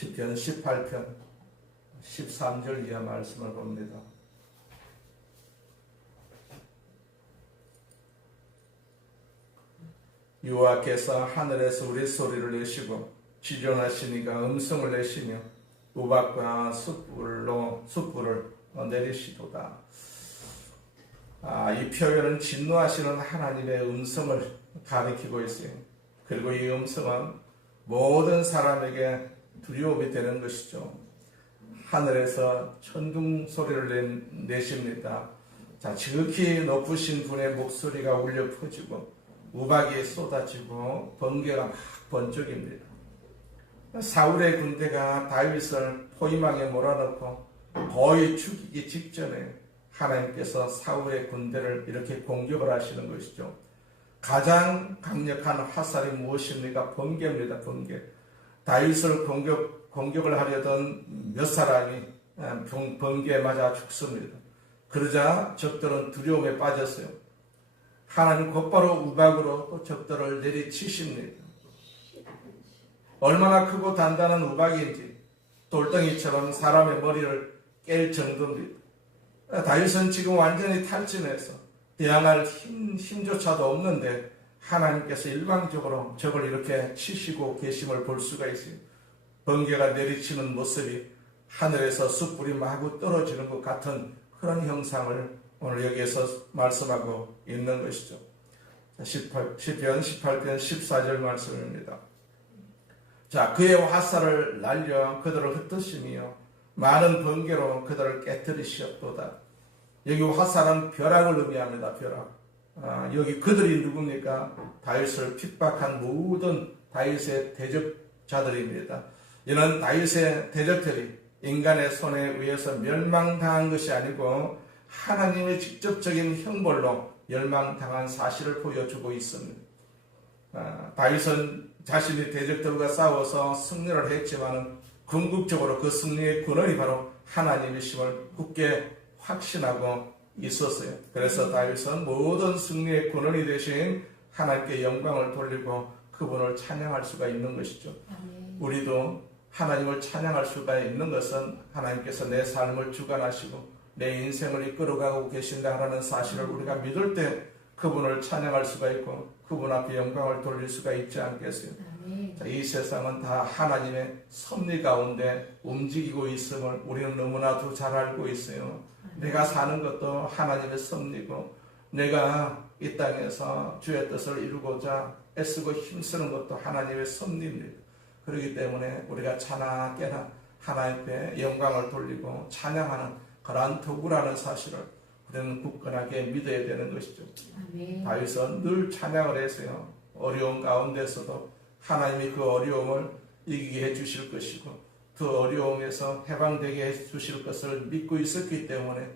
시편 18편 13절 이하 말씀을 봅니다. 여호와께서 하늘에서 우리 소리를 내시고 지존하시니가 음성을 내시며 우박과 숯불을 내리시도다. 이 표현은 진노하시는 하나님의 음성을 가리키고 있어요. 그리고 이 음성은 모든 사람에게 두려움이 되는 것이죠. 하늘에서 천둥 소리를 내십니다. 자, 지극히 높으신 분의 목소리가 울려 퍼지고 우박이 쏟아지고 번개가 막 번쩍입니다. 사울의 군대가 다윗을 포위망에 몰아넣고 거의 죽이기 직전에 하나님께서 사울의 군대를 이렇게 공격을 하시는 것이죠. 가장 강력한 화살이 무엇입니까? 번개입니다. 번개. 다윗을 공격을 하려던 몇 사람이 번개에 맞아 죽습니다. 그러자 적들은 두려움에 빠졌어요. 하나님 곧바로 우박으로 또 적들을 내리치십니다. 얼마나 크고 단단한 우박인지 돌덩이처럼 사람의 머리를 깰 정도입니다. 다윗은 지금 완전히 탈진해서 대항할 힘조차도 없는데 하나님께서 일방적으로 적을 이렇게 치시고 계심을 볼 수가 있어요. 번개가 내리치는 모습이 하늘에서 숯불이 마구 떨어지는 것 같은 그런 형상을 오늘 여기에서 말씀하고 있는 것이죠. 시편 18편 14절 말씀입니다. 자, 그의 화살을 날려 그들을 흩으시며 많은 번개로 그들을 깨뜨리시었도다. 여기 화살은 벼락을 의미합니다. 벼락. 여기 그들이 누굽니까? 다윗을 핍박한 모든 다윗의 대적자들입니다. 이는 다윗의 대적들이 인간의 손에 의해서 멸망당한 것이 아니고 하나님의 직접적인 형벌로 멸망당한 사실을 보여주고 있습니다. 다윗은 자신이 대적들과 싸워서 승리를 했지만 궁극적으로 그 승리의 근원이 바로 하나님이심을 굳게 확신하고 있었어요. 그래서 다윗은 모든 승리의 근원이 되신 하나님께 영광을 돌리고 그분을 찬양할 수가 있는 것이죠. 우리도 하나님을 찬양할 수가 있는 것은 하나님께서 내 삶을 주관하시고 내 인생을 이끌어가고 계신다라는 사실을 우리가 믿을 때 그분을 찬양할 수가 있고 그분 앞에 영광을 돌릴 수가 있지 않겠어요? 자, 이 세상은 다 하나님의 섭리 가운데 움직이고 있음을 우리는 너무나도 잘 알고 있어요. 내가 사는 것도 하나님의 섭리고 내가 이 땅에서 주의 뜻을 이루고자 애쓰고 힘쓰는 것도 하나님의 섭리입니다. 그렇기 때문에 우리가 차나 깨나 하나님 앞에 영광을 돌리고 찬양하는 그러한 도구라는 사실을 우리는 굳건하게 믿어야 되는 것이죠. 다윗은 늘 찬양을 했어요. 어려움 가운데서도 하나님이 그 어려움을 이기게 해주실 것이고 그 어려움에서 해방되게 해주실 것을 믿고 있었기 때문에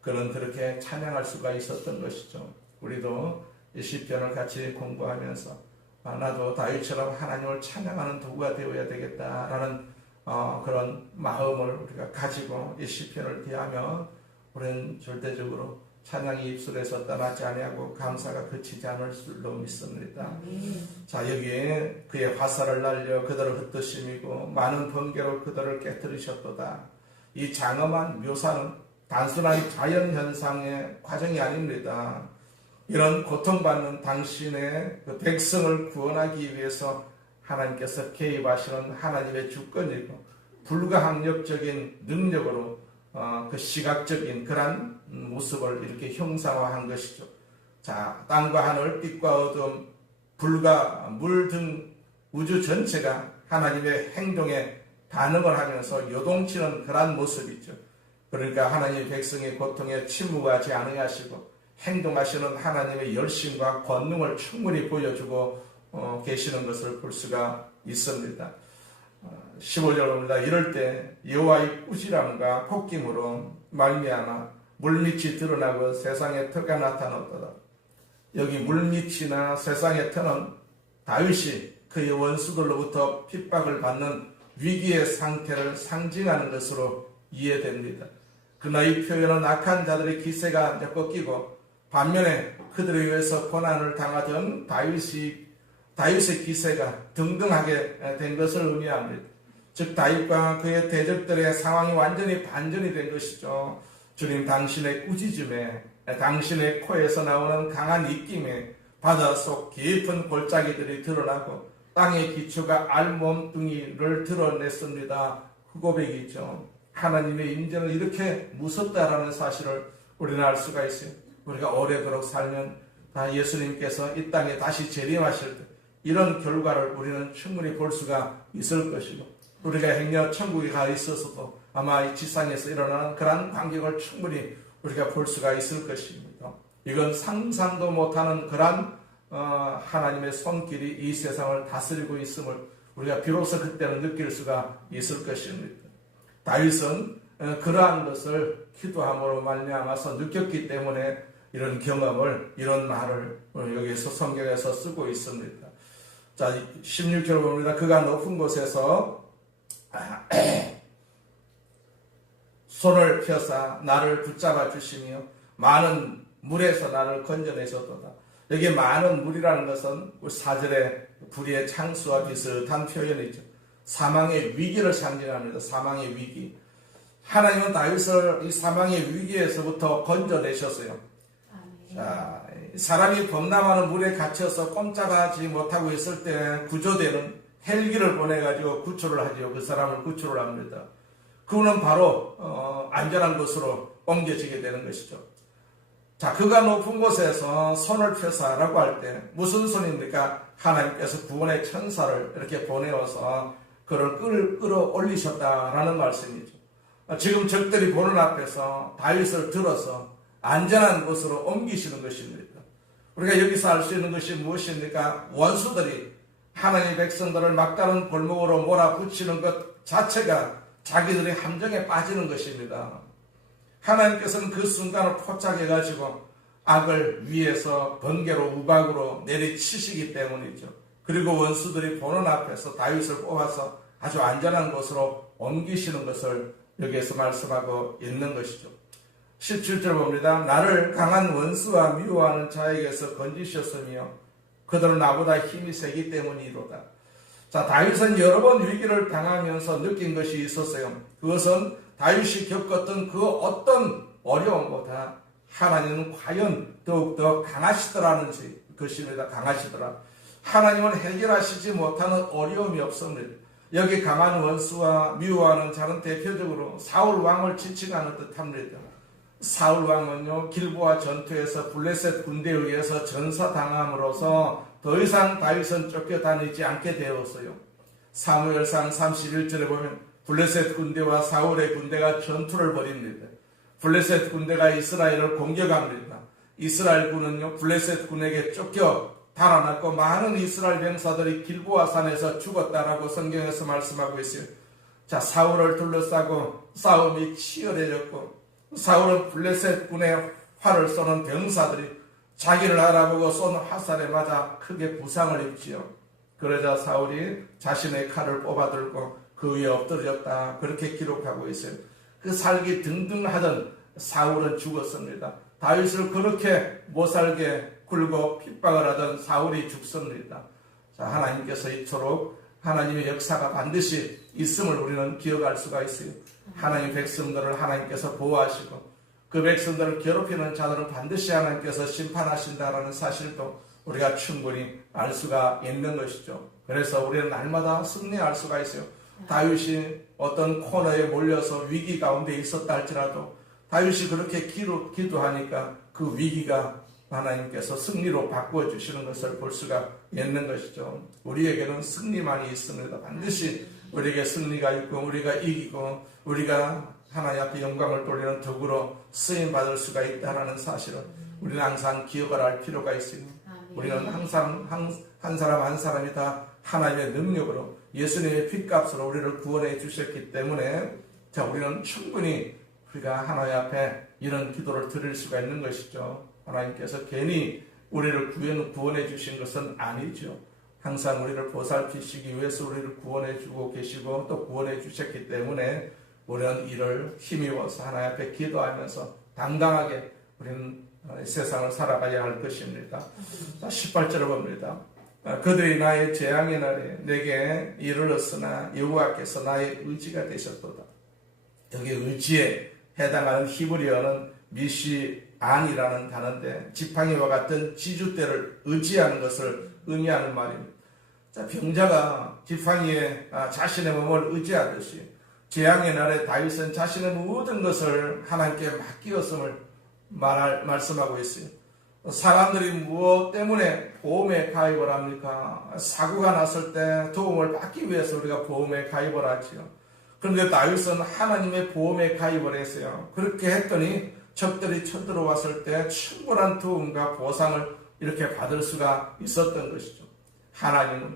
그는 그렇게 찬양할 수가 있었던 것이죠. 우리도 이 시편을 같이 공부하면서 나도 다윗처럼 하나님을 찬양하는 도구가 되어야 되겠다라는 그런 마음을 우리가 가지고 이 시편을 대하면 우리는 절대적으로 찬양이 입술에서 떠나지 아니하고 감사가 그치지 않을 줄로 믿습니다. 자, 여기에 그의 화살을 날려 그들을 흩으심이고 많은 번개로 그들을 깨뜨리셨도다. 이 장엄한 묘사는 단순한 자연현상의 과정이 아닙니다. 이런 고통받는 당신의 그 백성을 구원하기 위해서 하나님께서 개입하시는 하나님의 주권이고 불가항력적인 능력으로 그 시각적인 그런 모습을 이렇게 형상화한 것이죠. 자, 땅과 하늘, 빛과 어둠, 불과 물 등 우주 전체가 하나님의 행동에 반응을 하면서 요동치는 그런 모습이죠. 그러니까 하나님의 백성의 고통에 침묵하지 아니하시고 행동하시는 하나님의 열심과 권능을 충분히 보여주고 계시는 것을 볼 수가 있습니다. 15절입니다. 이럴 때 여호와의 꾸지람과 폭김으로 말미암아 물밑이 드러나고 세상에 터가 나타났도다. 여기 물밑이나 세상의 터는 다윗이 그의 원수들로부터 핍박을 받는 위기의 상태를 상징하는 것으로 이해됩니다. 그러나 이 표현은 악한 자들의 기세가 꺾이고 반면에 그들에 의해서 고난을 당하던 다윗의 기세가 등등하게 된 것을 의미합니다. 즉 다윗과 그의 대적들의 상황이 완전히 반전이 된 것이죠. 주님, 당신의 꾸짖음에, 당신의 코에서 나오는 강한 입김에 바닷속 깊은 골짜기들이 드러나고 땅의 기초가 알몸뚱이를 드러냈습니다. 그 고백이죠. 하나님의 임재는 이렇게 무섭다라는 사실을 우리는 알 수가 있어요. 우리가 오래도록 살면 다 예수님께서 이 땅에 다시 재림하실 때 이런 결과를 우리는 충분히 볼 수가 있을 것이고, 우리가 행여 천국에 가 있어서도 아마 이 지상에서 일어나는 그러한 광경을 충분히 우리가 볼 수가 있을 것입니다. 이건 상상도 못하는 그러한 하나님의 손길이 이 세상을 다스리고 있음을 우리가 비로소 그때는 느낄 수가 있을 것입니다. 다윗은 그러한 것을 기도함으로 말미암아서 느꼈기 때문에 이런 경험을, 이런 말을 여기서 성경에서 쓰고 있습니다. 자, 16절 봅니다. 그가 높은 곳에서 손을 펴사 나를 붙잡아 주시며 많은 물에서 나를 건져내셨도다. 여기 많은 물이라는 것은 우리 4절의 불의의 창수와 비슷한 표현이죠. 사망의 위기를 상징합니다. 사망의 위기. 하나님은 다윗을 이 사망의 위기에서부터 건져내셨어요. 자, 사람이 범람하는 물에 갇혀서 꼼짝하지 못하고 있을 때 구조대는 헬기를 보내가지고 구출을 하죠. 그 사람을 구출을 합니다. 그는 바로 안전한 곳으로 옮겨지게 되는 것이죠. 자, 그가 높은 곳에서 손을 펴사라고 할 때 무슨 손입니까? 하나님께서 구원의 천사를 이렇게 보내어서 그를 끌어올리셨다라는 말씀이죠. 지금 적들이 보는 앞에서 다윗을 들어서 안전한 곳으로 옮기시는 것입니다. 우리가 여기서 알 수 있는 것이 무엇입니까? 원수들이 하나님의 백성들을 막다른 골목으로 몰아붙이는 것 자체가 자기들의 함정에 빠지는 것입니다. 하나님께서는 그 순간을 포착해가지고 악을 위에서 번개로 우박으로 내리치시기 때문이죠. 그리고 원수들이 보는 앞에서 다윗을 뽑아서 아주 안전한 곳으로 옮기시는 것을 여기에서 말씀하고 있는 것이죠. 17절 봅니다. 나를 강한 원수와 미워하는 자에게서 건지셨으며 그들은 나보다 힘이 세기 때문이로다. 자, 다윗은 여러 번 위기를 당하면서 느낀 것이 있었어요. 그것은 다윗이 겪었던 그 어떤 어려움보다 하나님은 과연 더욱더 강하시더라는 것입니다. 강하시더라. 하나님은 해결하시지 못하는 어려움이 없습니다. 여기 강한 원수와 미워하는 자는 대표적으로 사울 왕을 지칭하는 듯합니다. 사울 왕은요, 길보아 전투에서 블레셋 군대에 의해서 전사당함으로써 더 이상 다윗은 쫓겨다니지 않게 되었어요. 사무엘상 31절에 보면 블레셋 군대와 사울의 군대가 전투를 벌입니다. 블레셋 군대가 이스라엘을 공격합니다. 이스라엘 군은요, 블레셋 군에게 쫓겨 달아났고 많은 이스라엘 병사들이 길보아 산에서 죽었다라고 성경에서 말씀하고 있어요. 자, 사울을 둘러싸고 싸움이 치열해졌고 사울은 블레셋 군의 활을 쏘는 병사들이 자기를 알아보고 쏜 화살에 맞아 크게 부상을 입지요. 그러자 사울이 자신의 칼을 뽑아들고 그 위에 엎드렸다. 그렇게 기록하고 있어요. 그 살기 등등하던 사울은 죽었습니다. 다윗을 그렇게 못살게 굴고 핍박을 하던 사울이 죽습니다. 자, 하나님께서 이토록 하나님의 역사가 반드시 있음을 우리는 기억할 수가 있어요. 하나님 백성들을 하나님께서 보호하시고 그 백성들을 괴롭히는 자들은 반드시 하나님께서 심판하신다라는 사실도 우리가 충분히 알 수가 있는 것이죠. 그래서 우리는 날마다 승리할 수가 있어요. 다윗이 어떤 코너에 몰려서 위기 가운데 있었다 할지라도 다윗이 그렇게 기도하니까 그 위기가 하나님께서 승리로 바꾸어주시는 것을 볼 수가 있는 것이죠. 우리에게는 승리만이 있습니다. 반드시 우리에게 승리가 있고 우리가 이기고 우리가 하나님 앞에 영광을 돌리는 덕으로 쓰임받을 수가 있다는 사실을 우리는 항상 기억을 할 필요가 있습니다. 우리는 항상 한 사람 한 사람이 다 하나님의 능력으로 예수님의 핏값으로 우리를 구원해 주셨기 때문에 자, 우리는 충분히 우리가 하나님 앞에 이런 기도를 드릴 수가 있는 것이죠. 하나님께서 괜히 우리를 구원해 주신 것은 아니죠. 항상 우리를 보살피시기 위해서 우리를 구원해 주고 계시고 또 구원해 주셨기 때문에 우리는 이를 힘입어서 하나님 앞에 기도하면서 당당하게 우리는 세상을 살아가야 할 것입니다. 자, 18절을 봅니다. 그들이 나의 재앙의 날에 내게 이르렀으나 여호와께서 나의 의지가 되셨도다. 여기 의지에 해당하는 히브리어는 미시안이라는 단어인데 지팡이와 같은 지주대를 의지하는 것을 의미하는 말입니다. 자, 병자가 지팡이에 자신의 몸을 의지하듯이 재앙의 날에 다윗은 자신의 모든 것을 하나님께 맡기었음을 말씀하고 있어요. 사람들이 무엇 때문에 보험에 가입을 합니까? 사고가 났을 때 도움을 받기 위해서 우리가 보험에 가입을 하지요. 그런데 다윗은 하나님의 보험에 가입을 했어요. 그렇게 했더니 적들이 쳐들어왔을 때 충분한 도움과 보상을 이렇게 받을 수가 있었던 것이죠.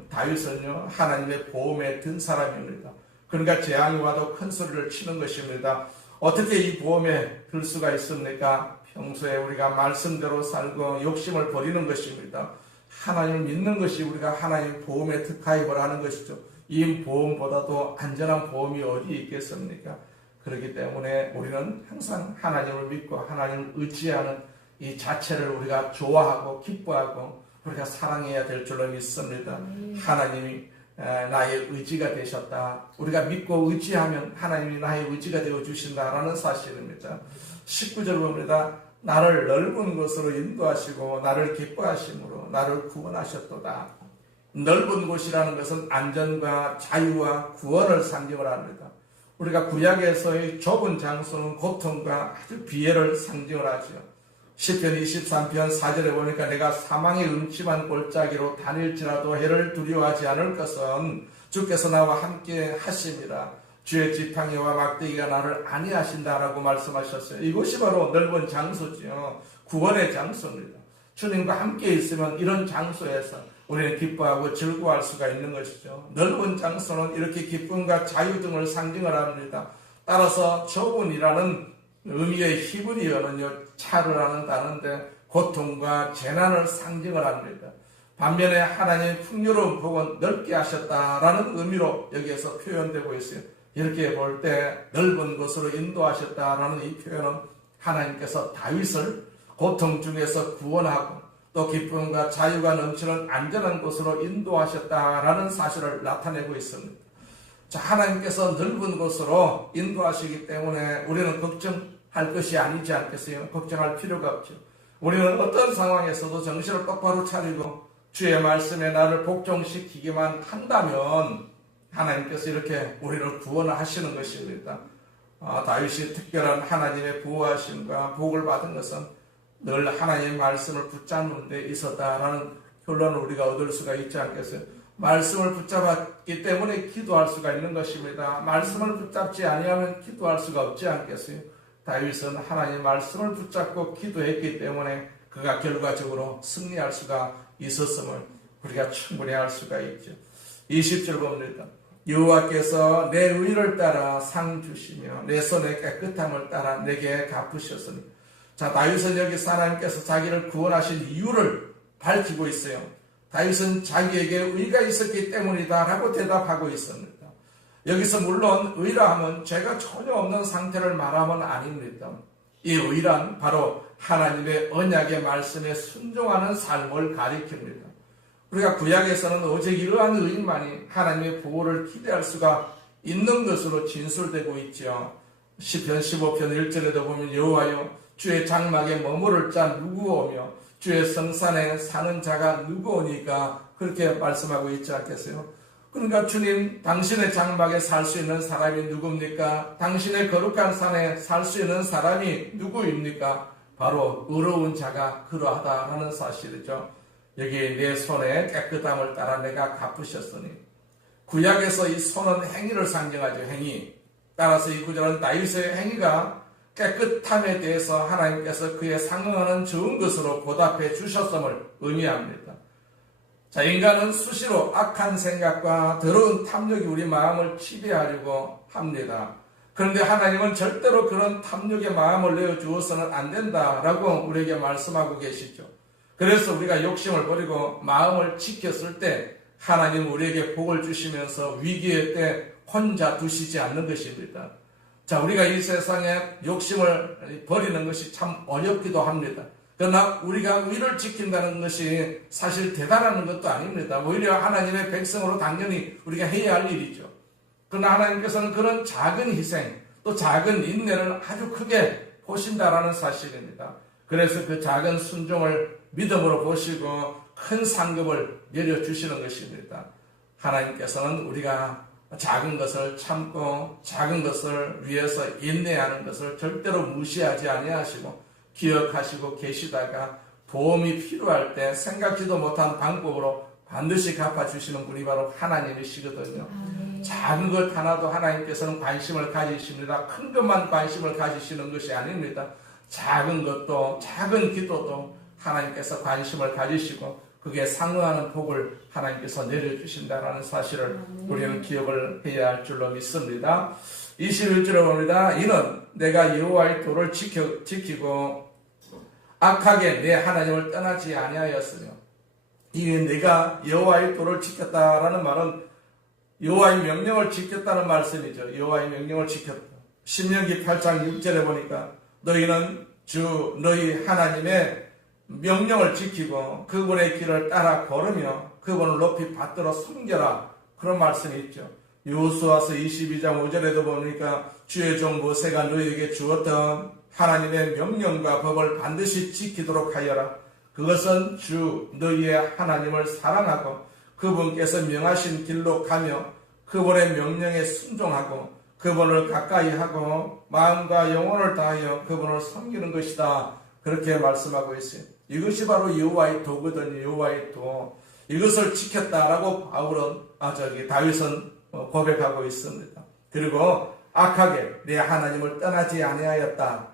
다윗은요, 하나님의 보험에 든 사람입니다. 그러니까 재앙이 와도 큰 소리를 치는 것입니다. 어떻게 이 보험에 들 수가 있습니까? 평소에 우리가 말씀대로 살고 욕심을 버리는 것입니다. 하나님을 믿는 것이 우리가 하나님 보험에 가입을 하는 것이죠. 이 보험보다도 안전한 보험이 어디 있겠습니까? 그렇기 때문에 우리는 항상 하나님을 믿고 하나님을 의지하는 이 자체를 우리가 좋아하고 기뻐하고 우리가 사랑해야 될 줄로 믿습니다. 하나님이 나의 의지가 되셨다. 우리가 믿고 의지하면 하나님이 나의 의지가 되어 주신다라는 사실입니다. 19절 봅니다. 나를 넓은 곳으로 인도하시고 나를 기뻐하심으로 나를 구원하셨도다. 넓은 곳이라는 것은 안전과 자유와 구원을 상징을 합니다. 우리가 구약에서의 좁은 장소는 고통과 아주 비애를 상징을 하죠. 시편 23편 4절에 보니까 내가 사망의 음침한 골짜기로 다닐지라도 해를 두려워하지 않을 것은 주께서 나와 함께 하심이라. 주의 지팡이와 막대기가 나를 안위하신다라고 말씀하셨어요. 이것이 바로 넓은 장소지요. 구원의 장소입니다. 주님과 함께 있으면 이런 장소에서 우리는 기뻐하고 즐거워할 수가 있는 것이죠. 넓은 장소는 이렇게 기쁨과 자유 등을 상징을 합니다. 따라서 좁은이라는 의미의 히브리어는요, 차르라는 단어인데 고통과 재난을 상징을 합니다. 반면에 하나님의 풍요로운 복은 넓게 하셨다라는 의미로 여기에서 표현되고 있어요. 이렇게 볼 때 넓은 곳으로 인도하셨다라는 이 표현은 하나님께서 다윗을 고통 중에서 구원하고 또 기쁨과 자유가 넘치는 안전한 곳으로 인도하셨다라는 사실을 나타내고 있습니다. 자, 하나님께서 넓은 곳으로 인도하시기 때문에 우리는 걱정할 것이 아니지 않겠어요? 걱정할 필요가 없죠. 우리는 어떤 상황에서도 정신을 똑바로 차리고 주의 말씀에 나를 복종시키기만 한다면 하나님께서 이렇게 우리를 구원하시는 것입니다. 다윗이 특별한 하나님의 보호하심과 복을 받은 것은 늘 하나님의 말씀을 붙잡는 데 있었다라는 결론을 우리가 얻을 수가 있지 않겠어요? 말씀을 붙잡았기 때문에 기도할 수가 있는 것입니다. 말씀을 붙잡지 아니하면 기도할 수가 없지 않겠어요? 다윗은 하나님의 말씀을 붙잡고 기도했기 때문에 그가 결과적으로 승리할 수가 있었음을 우리가 충분히 알 수가 있죠. 20절 봅니다. 여호와께서 내 의를 따라 상 주시며 내 손의 깨끗함을 따라 내게 갚으셨으니. 자, 다윗은 여기서 하나님께서 자기를 구원하신 이유를 밝히고 있어요. 다윗은 자기에게 의가 있었기 때문이다 라고 대답하고 있습니다. 여기서 물론 의라 하면 죄가 전혀 없는 상태를 말하면 아닙니다. 이 의란 바로 하나님의 언약의 말씀에 순종하는 삶을 가리킵니다. 우리가 구약에서는 오직 이러한 의인만이 하나님의 보호를 기대할 수가 있는 것으로 진술되고 있죠. 시편 15편 1절에도 보면 여호와여 주의 장막에 머무를 자 누구오며 주의 성산에 사는 자가 누구오니까 그렇게 말씀하고 있지 않겠어요? 그러니까 주님, 당신의 장막에 살 수 있는 사람이 누굽니까? 당신의 거룩한 산에 살 수 있는 사람이 누구입니까? 바로 의로운 자가 그러하다라는 사실이죠. 여기 내 손에 깨끗함을 따라 내가 갚으셨으니. 구약에서 이 손은 행위를 상징하죠. 행위. 따라서 이 구절은 다윗의 행위가 깨끗함에 대해서 하나님께서 그에 상응하는 좋은 것으로 보답해 주셨음을 의미합니다. 자, 인간은 수시로 악한 생각과 더러운 탐욕이 우리 마음을 지배하려고 합니다. 그런데 하나님은 절대로 그런 탐욕의 마음을 내어주어서는 안 된다라고 우리에게 말씀하고 계시죠. 그래서 우리가 욕심을 버리고 마음을 지켰을 때 하나님 우리에게 복을 주시면서 위기의 때 혼자 두시지 않는 것입니다. 자, 우리가 이 세상에 욕심을 버리는 것이 참 어렵기도 합니다. 그러나 우리가 의를 지킨다는 것이 사실 대단한 것도 아닙니다. 오히려 하나님의 백성으로 당연히 우리가 해야 할 일이죠. 그러나 하나님께서는 그런 작은 희생, 또 작은 인내를 아주 크게 보신다라는 사실입니다. 그래서 그 작은 순종을 믿음으로 보시고 큰 상급을 내려주시는 것입니다. 하나님께서는 우리가 작은 것을 참고 작은 것을 위해서 인내하는 것을 절대로 무시하지 아니하시고 기억하시고 계시다가 도움이 필요할 때 생각지도 못한 방법으로 반드시 갚아주시는 분이 바로 하나님이시거든요. 작은 것 하나도 하나님께서는 관심을 가지십니다. 큰 것만 관심을 가지시는 것이 아닙니다. 작은 것도 작은 기도도 하나님께서 관심을 가지시고 그게 상응하는 복을 하나님께서 내려주신다는 사실을 우리는 기억을 해야 할 줄로 믿습니다. 21절에 봅니다. 이는 내가 여호와의 도를 지키고 악하게 내 하나님을 떠나지 아니하였으며. 이 내가 여호와의 도를 지켰다라는 말은 여호와의 명령을 지켰다는 말씀이죠. 여호와의 명령을 지켰다. 신명기 8장 6절에 보니까 너희는 주 너희 하나님의 명령을 지키고 그분의 길을 따라 걸으며 그분을 높이 받들어 섬겨라. 그런 말씀이 있죠. 여호수아서 22장 5절에도 보니까 주의 종 모세가 너희에게 주었던 하나님의 명령과 법을 반드시 지키도록 하여라. 그것은 주 너희의 하나님을 사랑하고 그분께서 명하신 길로 가며 그분의 명령에 순종하고 그분을 가까이 하고 마음과 영혼을 다하여 그분을 섬기는 것이다. 그렇게 말씀하고 있어요. 이것이 바로 여호와의 도거든요. 여호와의 도. 이것을 지켰다라고 다윗은 고백하고 있습니다. 그리고 악하게 내 하나님을 떠나지 아니하였다.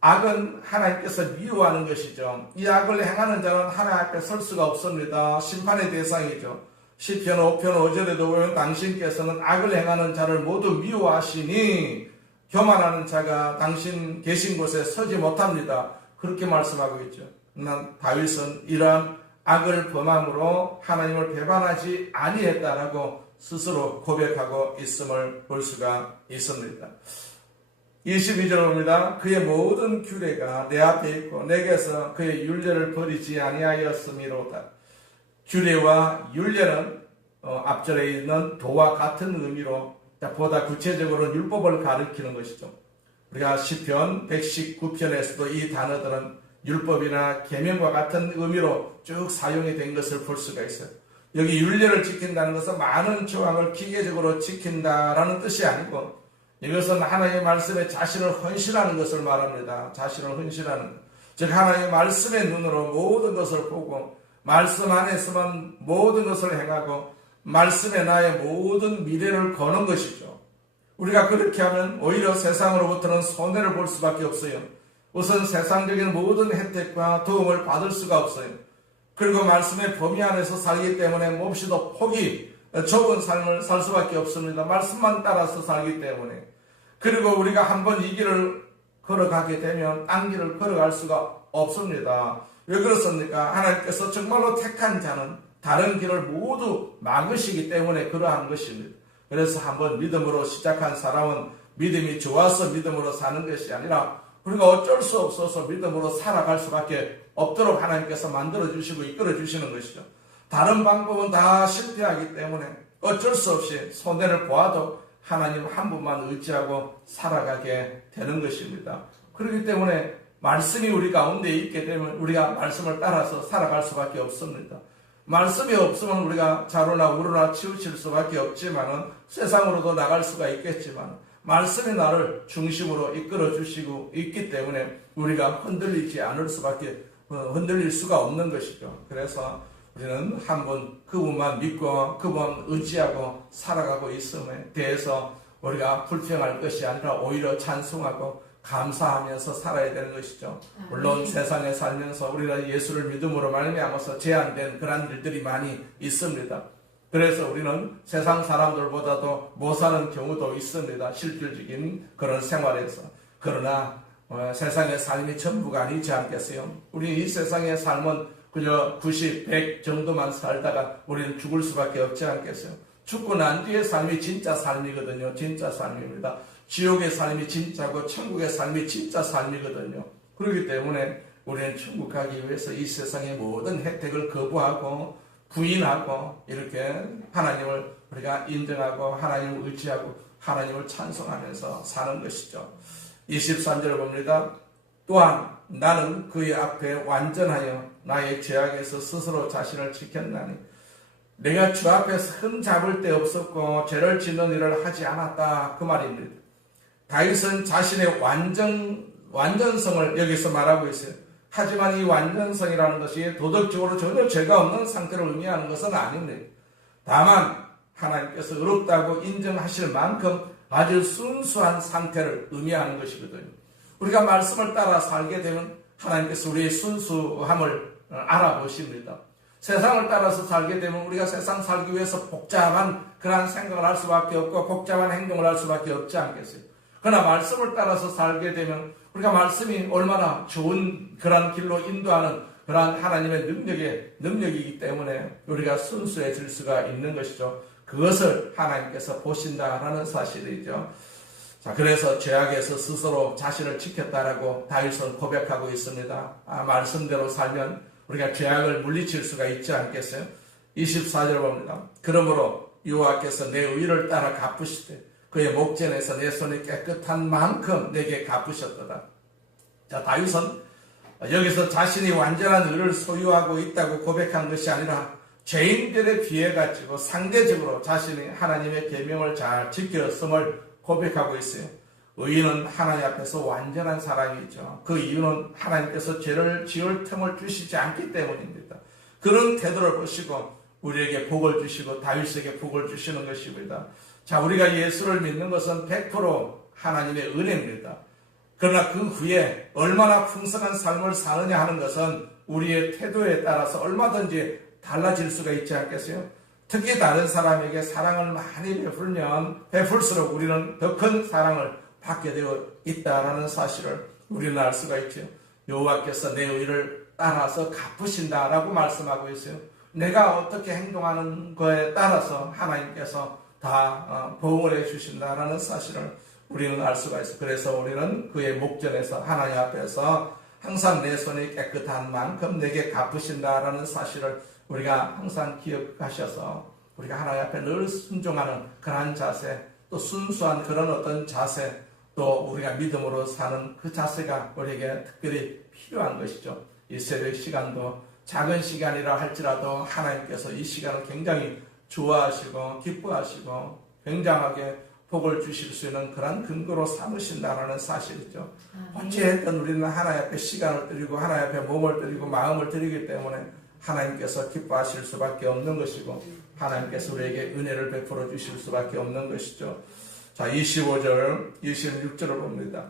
악은 하나님께서 미워하는 것이죠. 이 악을 행하는 자는 하나님 앞에 설 수가 없습니다. 심판의 대상이죠. 시편 5편 5절에도 보면 당신께서는 악을 행하는 자를 모두 미워하시니 교만하는 자가 당신 계신 곳에 서지 못합니다. 그렇게 말씀하고 있죠. 다윗은 이러한 악을 범함으로 하나님을 배반하지 아니했다라고 스스로 고백하고 있음을 볼 수가 있습니다. 22절 봅니다. 그의 모든 규례가 내 앞에 있고 내게서 그의 율례를 버리지 아니하였음이로다. 규례와 율례는 앞절에 있는 도와 같은 의미로 보다 구체적으로 율법을 가리키는 것이죠. 우리가 시편 119편에서도 이 단어들은 율법이나 계명과 같은 의미로 쭉 사용이 된 것을 볼 수가 있어요. 여기 율례를 지킨다는 것은 많은 조항을 기계적으로 지킨다라는 뜻이 아니고 이것은 하나님의 말씀에 자신을 헌신하는 것을 말합니다. 자신을 헌신하는 것. 즉 하나님의 말씀의 눈으로 모든 것을 보고 말씀 안에서만 모든 것을 행하고 말씀에 나의 모든 미래를 거는 것이죠. 우리가 그렇게 하면 오히려 세상으로부터는 손해를 볼 수밖에 없어요. 우선 세상적인 모든 혜택과 도움을 받을 수가 없어요. 그리고 말씀의 범위 안에서 살기 때문에 몹시도 폭이 좁은 삶을 살 수밖에 없습니다. 말씀만 따라서 살기 때문에. 그리고 우리가 한번 이 길을 걸어가게 되면 딴 길을 걸어갈 수가 없습니다. 왜 그렇습니까? 하나님께서 정말로 택한 자는 다른 길을 모두 막으시기 때문에 그러한 것입니다. 그래서 한번 믿음으로 시작한 사람은 믿음이 좋아서 믿음으로 사는 것이 아니라 우리가 어쩔 수 없어서 믿음으로 살아갈 수밖에 없도록 하나님께서 만들어주시고 이끌어주시는 것이죠. 다른 방법은 다 실패하기 때문에 어쩔 수 없이 손해를 보아도 하나님 한 분만 의지하고 살아가게 되는 것입니다. 그렇기 때문에 말씀이 우리 가운데 있게 되면 우리가 말씀을 따라서 살아갈 수밖에 없습니다. 말씀이 없으면 우리가 자로나 우로나 치우칠 수밖에 없지만은 세상으로도 나갈 수가 있겠지만 말씀이 나를 중심으로 이끌어 주시고 있기 때문에 우리가 흔들릴 수가 없는 것이죠. 그래서 우리는 한번 그분만 믿고 그분 의지하고 살아가고 있음에 대해서 우리가 불평할 것이 아니라 오히려 찬송하고 감사하면서 살아야 되는 것이죠. 물론 세상에 살면서 우리가 예수를 믿음으로 말미암아서 제한된 그런 일들이 많이 있습니다. 그래서 우리는 세상 사람들보다도 못 사는 경우도 있습니다. 실질적인 그런 생활에서. 그러나 세상의 삶이 전부가 아니지 않겠어요? 우리 이 세상의 삶은 그저 90, 100 정도만 살다가 우리는 죽을 수밖에 없지 않겠어요? 죽고 난 뒤의 삶이 진짜 삶이거든요. 진짜 삶입니다. 지옥의 삶이 진짜고 천국의 삶이 진짜 삶이거든요. 그렇기 때문에 우리는 천국 가기 위해서 이 세상의 모든 혜택을 거부하고 부인하고 이렇게 하나님을 우리가 인정하고 하나님을 의지하고 하나님을 찬송하면서 사는 것이죠. 23절 봅니다. 또한 나는 그의 앞에 완전하여 나의 죄악에서 스스로 자신을 지켰나니 내가 주 앞에서 흠 잡을 데 없었고 죄를 짓는 일을 하지 않았다. 그 말입니다. 다윗은 자신의 완전성을 여기서 말하고 있어요. 하지만 이 완전성이라는 것이 도덕적으로 전혀 죄가 없는 상태를 의미하는 것은 아닙니다. 다만 하나님께서 의롭다고 인정하실 만큼 아주 순수한 상태를 의미하는 것이거든요. 우리가 말씀을 따라 살게 되면 하나님께서 우리의 순수함을 알아보십니다. 세상을 따라서 살게 되면 우리가 세상 살기 위해서 복잡한 그러한 생각을 할 수밖에 없고 복잡한 행동을 할 수밖에 없지 않겠어요. 그러나 말씀을 따라서 살게 되면 우리가 말씀이 얼마나 좋은 그러한 길로 인도하는 그러한 하나님의 능력이기 때문에 우리가 순수해질 수가 있는 것이죠. 그것을 하나님께서 보신다라는 사실이죠. 자, 그래서 죄악에서 스스로 자신을 지켰다라고 다윗은 고백하고 있습니다. 말씀대로 살면 우리가 죄악을 물리칠 수가 있지 않겠어요? 24절 봅니다. 그러므로 여호와께서 내 의를 따라 갚으시되 그의 목전에서 내 손이 깨끗한 만큼 내게 갚으셨도다. 자, 다윗은 여기서 자신이 완전한 의를 소유하고 있다고 고백한 것이 아니라 죄인들에 비해 가지고 상대적으로 자신이 하나님의 계명을 잘 지켰음을 고백하고 있어요. 의인은 하나님 앞에서 완전한 사람이죠. 그 이유는 하나님께서 죄를 지을 틈을 주시지 않기 때문입니다. 그런 태도를 보시고 우리에게 복을 주시고 다윗에게 복을 주시는 것입니다. 자, 우리가 예수를 믿는 것은 100% 하나님의 은혜입니다. 그러나 그 후에 얼마나 풍성한 삶을 사느냐 하는 것은 우리의 태도에 따라서 얼마든지 달라질 수가 있지 않겠어요? 특히 다른 사람에게 사랑을 많이 베풀면 베풀수록 우리는 더 큰 사랑을 받게 되어 있다라는 사실을 우리는 알 수가 있죠. 여호와께서 내 의를 따라서 갚으신다라고 말씀하고 있어요. 내가 어떻게 행동하는 거에 따라서 하나님께서 다 보응을 해주신다라는 사실을 우리는 알 수가 있어요. 그래서 우리는 그의 목전에서 하나님 앞에서 항상 내 손이 깨끗한 만큼 내게 갚으신다라는 사실을 우리가 항상 기억하셔서 우리가 하나님 앞에 늘 순종하는 그러한 자세, 또 순수한 그런 어떤 자세, 또 우리가 믿음으로 사는 그 자세가 우리에게 특별히 필요한 것이죠. 이 새벽 시간도 작은 시간이라 할지라도 하나님께서 이 시간을 굉장히 좋아하시고 기뻐하시고 굉장하게 복을 주실 수 있는 그런 근거로 삼으신다는 사실이죠. 어찌했든 우리는 하나님 앞에 시간을 드리고 하나님 앞에 몸을 드리고 마음을 드리기 때문에 하나님께서 기뻐하실 수밖에 없는 것이고 하나님께서 우리에게 은혜를 베풀어 주실 수밖에 없는 것이죠. 자, 25절, 26절을 봅니다.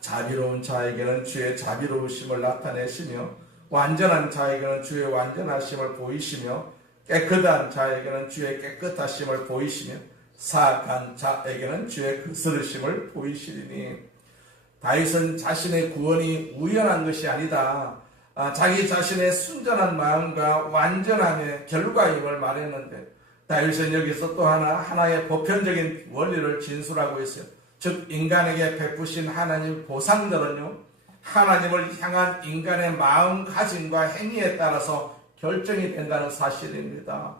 자비로운 자에게는 주의 자비로우심을 나타내시며 완전한 자에게는 주의 완전하심을 보이시며 깨끗한 자에게는 주의 깨끗하심을 보이시며 사악한 자에게는 주의 거스르심을 보이시리니. 다윗은 자신의 구원이 우연한 것이 아니다. 자기 자신의 순전한 마음과 완전함의 결과임을 말했는데 다윗은 여기서 또 하나의 보편적인 원리를 진술하고 있어요. 즉 인간에게 베푸신 하나님 보상들은요, 하나님을 향한 인간의 마음가짐과 행위에 따라서 결정이 된다는 사실입니다.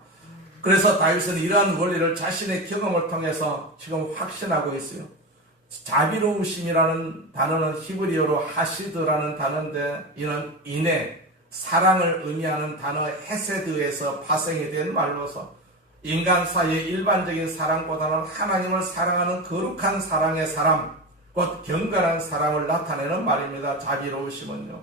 그래서 다윗은 이러한 원리를 자신의 경험을 통해서 지금 확신하고 있어요. 자비로우심이라는 단어는 히브리어로 하시드라는 단어인데 이는 인애, 사랑을 의미하는 단어 헤세드에서 파생이 된 말로서 인간 사이의 일반적인 사랑보다는 하나님을 사랑하는 거룩한 사랑의 사람, 곧 경건한 사람을 나타내는 말입니다. 자비로우심은요.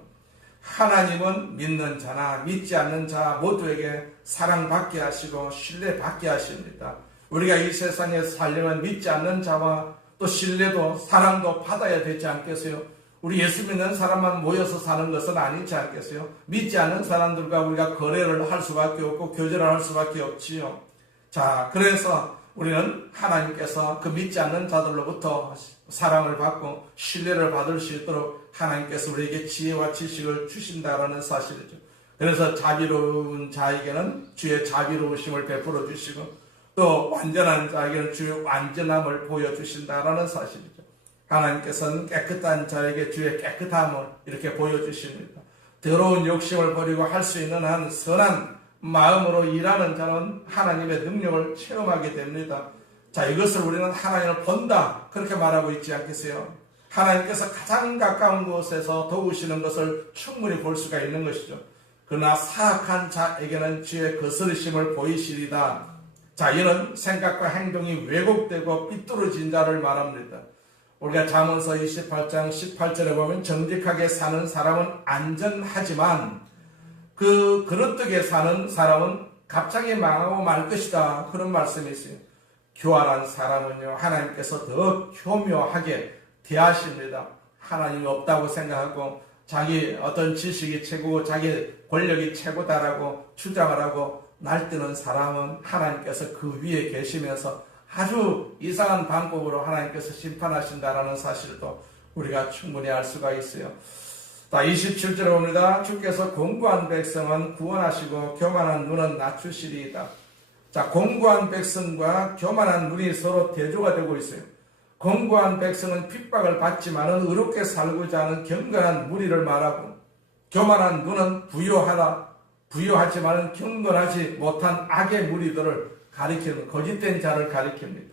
하나님은 믿는 자나 믿지 않는 자 모두에게 사랑받게 하시고 신뢰받게 하십니다. 우리가 이 세상에서 살려면 믿지 않는 자와 또 신뢰도 사랑도 받아야 되지 않겠어요? 우리 예수 믿는 사람만 모여서 사는 것은 아니지 않겠어요? 믿지 않는 사람들과 우리가 거래를 할 수밖에 없고 교제를 할 수밖에 없지요. 자, 그래서 우리는 하나님께서 그 믿지 않는 자들로부터 사랑을 받고 신뢰를 받을 수 있도록 하나님께서 우리에게 지혜와 지식을 주신다라는 사실이죠. 그래서 자비로운 자에게는 주의 자비로우심을 베풀어 주시고 또 완전한 자에게는 주의 완전함을 보여주신다라는 사실이죠. 하나님께서는 깨끗한 자에게 주의 깨끗함을 이렇게 보여주십니다. 더러운 욕심을 버리고 할 수 있는 한 선한 마음으로 일하는 자는 하나님의 능력을 체험하게 됩니다. 자, 이것을 우리는 하나님을 본다 그렇게 말하고 있지 않겠어요? 하나님께서 가장 가까운 곳에서 도우시는 것을 충분히 볼 수가 있는 것이죠. 그러나 사악한 자에게는 주의 거스르심을 보이시리다. 자, 이는 생각과 행동이 왜곡되고 삐뚤어진 자를 말합니다. 우리가 잠언서 28장 18절에 보면 정직하게 사는 사람은 안전하지만 그 그릇되게 사는 사람은 갑자기 망하고 말 것이다. 그런 말씀이 있어요. 교활한 사람은요, 하나님께서 더 교묘하게 대하십니다. 하나님이 없다고 생각하고 자기 어떤 지식이 최고고 자기 권력이 최고다라고 주장을 하고 날뛰는 사람은 하나님께서 그 위에 계시면서 아주 이상한 방법으로 하나님께서 심판하신다라는 사실도 우리가 충분히 알 수가 있어요. 27절에 봅니다. 주께서 공고한 백성은 구원하시고 교만한 눈은 낮추시리이다. 자, 공고한 백성과 교만한 눈이 서로 대조가 되고 있어요. 공고한 백성은 핍박을 받지만은 의롭게 살고자 하는 경건한 무리를 말하고, 교만한 눈은 부유하지만은 경건하지 못한 악의 무리들을 가리키는 거짓된 자를 가리킵니다.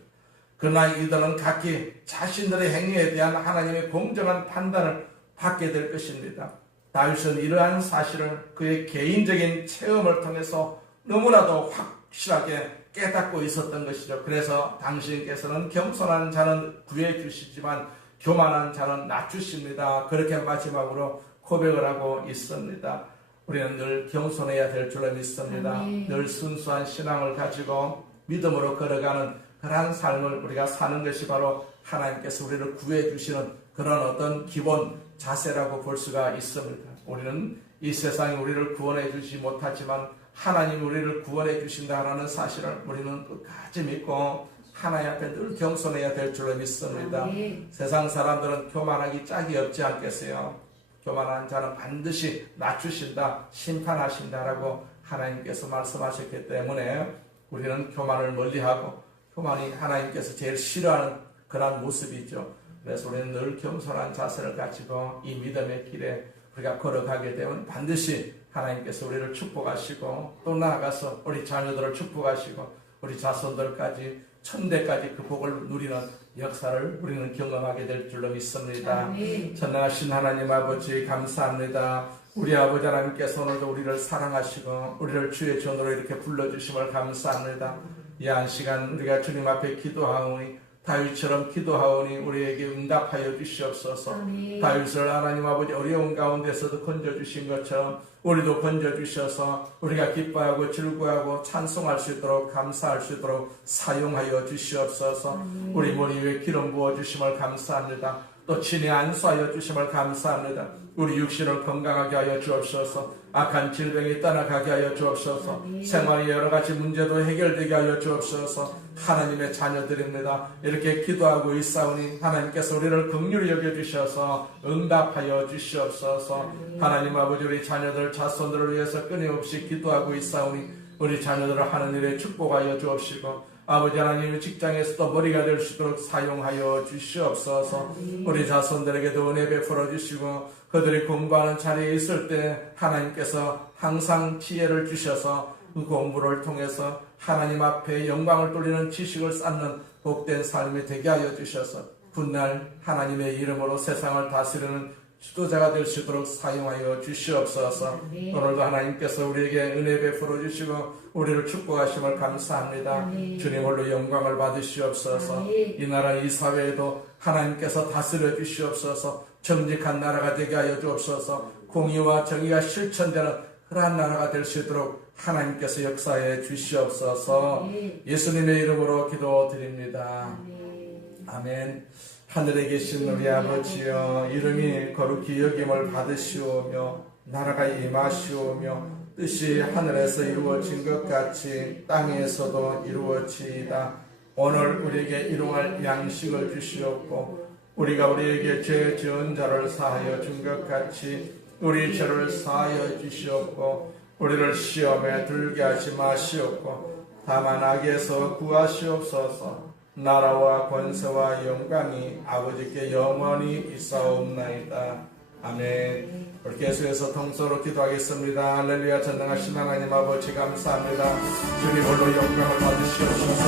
그러나 이들은 각기 자신들의 행위에 대한 하나님의 공정한 판단을 받게 될 것입니다. 다윗은 이러한 사실을 그의 개인적인 체험을 통해서 너무나도 확실하게 깨닫고 있었던 것이죠. 그래서 당신께서는 겸손한 자는 구해 주시지만 교만한 자는 낮추십니다. 그렇게 마지막으로 고백을 하고 있습니다. 우리는 늘 겸손해야 될 줄로 믿습니다. 늘 순수한 신앙을 가지고 믿음으로 걸어가는 그러한 삶을 우리가 사는 것이 바로 하나님께서 우리를 구해 주시는 그런 어떤 기본 자세라고 볼 수가 있습니다. 우리는 이 세상이 우리를 구원해 주지 못하지만 하나님이 우리를 구원해 주신다라는 사실을 우리는 끝까지 믿고 하나님 앞에 늘 겸손해야 될 줄로 믿습니다. 세상 사람들은 교만하기 짝이 없지 않겠어요? 교만한 자는 반드시 낮추신다, 심판하신다라고 하나님께서 말씀하셨기 때문에 우리는 교만을 멀리하고, 교만이 하나님께서 제일 싫어하는 그런 모습이죠. 그래서 우리는 늘 겸손한 자세를 가지고 이 믿음의 길에 우리가 걸어가게 되면 반드시 하나님께서 우리를 축복하시고, 또 나아가서 우리 자녀들을 축복하시고 우리 자손들까지 천대까지 그 복을 누리는 역사를 우리는 경험하게 될 줄로 믿습니다. 전능하신 하나님 아버지 감사합니다. 우리 아버지 하나님께서 오늘도 우리를 사랑하시고 우리를 주의 전으로 이렇게 불러주심을 감사합니다. 이 한 시간 우리가 주님 앞에 기도하오니 다윗처럼 기도하오니 우리에게 응답하여 주시옵소서. 다윗을 하나님 아버지 어려운 가운데서도 건져주신 것처럼 우리도 건져주셔서 우리가 기뻐하고 즐거워하고 찬송할 수 있도록, 감사할 수 있도록 사용하여 주시옵소서. 우리 머리 위에 기름 부어주심을 감사합니다. 또 친히 안수하여 주심을 감사합니다. 우리 육신을 건강하게 하여 주옵소서. 악한 질병이 떠나가게 하여 주옵소서. 생활의 여러 가지 문제도 해결되게 하여 주옵소서. 하나님의 자녀들입니다. 이렇게 기도하고 있사오니 하나님께서 우리를 긍휼히 여겨주셔서 응답하여 주시옵소서. 하나님 아버지, 우리 자녀들 자손들을 위해서 끊임없이 기도하고 있사오니 우리 자녀들을 하는 일에 축복하여 주옵시고, 아버지 하나님 직장에서도 머리가 될 수 있도록 사용하여 주시옵소서. 우리 자손들에게도 은혜 베풀어 주시고, 그들이 공부하는 자리에 있을 때 하나님께서 항상 지혜를 주셔서 그 공부를 통해서 하나님 앞에 영광을 돌리는 지식을 쌓는 복된 삶이 되게 하여 주셔서 훗날 하나님의 이름으로 세상을 다스리는 지도자가 될 수 있도록 사용하여 주시옵소서. 오늘도 하나님께서 우리에게 은혜 베풀어 주시고 우리를 축복하심을 감사합니다. 주님 홀로 영광을 받으시옵소서. 이 나라 이 사회에도 하나님께서 다스려 주시옵소서. 정직한 나라가 되게 하여 주옵소서. 공의와 정의가 실천되는 그러한 나라가 될 수 있도록 하나님께서 역사해 주시옵소서. 예수님의 이름으로 기도드립니다. 아멘. 하늘에 계신 우리 아버지여, 이름이 거룩히 여김을 받으시오며 나라가 임하시오며 뜻이 하늘에서 이루어진 것 같이 땅에서도 이루어지이다. 오늘 우리에게 일용할 양식을 주시옵고 우리가 우리에게 죄 지은 자를 사하여 준 것 같이 우리 죄를 사하여 주시옵고 우리를 시험에 들게 하지 마시옵고 다만 악에서 구하시옵소서. 나라와 권세와 영광이 아버지께 영원히 있사옵나이다. 아멘. 우리 계속해서 통서로 기도하겠습니다. 할렐루야. 전능하신 하나님 아버지 감사합니다. 주님 홀로 영광을 받으시옵소서.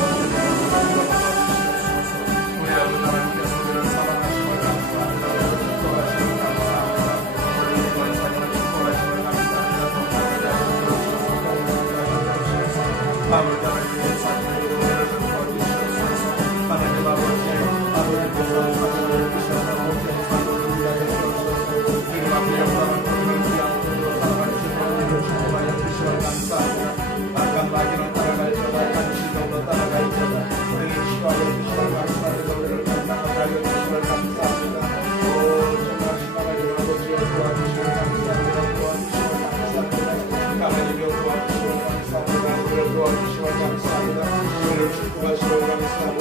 우리 아버지 하나님께서 우리를 사랑하심을 감사합니다. 우리를 축복하심을 감사합니다. 우리 이번 사랑을 축복하심을 감사합니다. 아버지 하나님의 사랑으로 우리를 축복하시옵소서. 하나님 아버지 아버지께서 사랑을 주셔서 모든 사랑을 위하여 주옵소서. 주님 앞에 영광을 돌리는 귀한 사랑하시는 축복하여 주시옵 감사합니다. 악한 마귀는 따라갈지어다 간신령도 따라갈지어다 우리를 치유하여 주시옵 감사합니다. 우리를 감당하게 하여 주시옵 감사합니다. 오 정말 하나님 아버지여 도와주시옵 감사합니다. 도와주시옵 감사합니다. 하나님여 도와주시옵 감사합니다. 우리를 도와주시옵 감사합니다. 우리를 축복하시옵 감사합니다.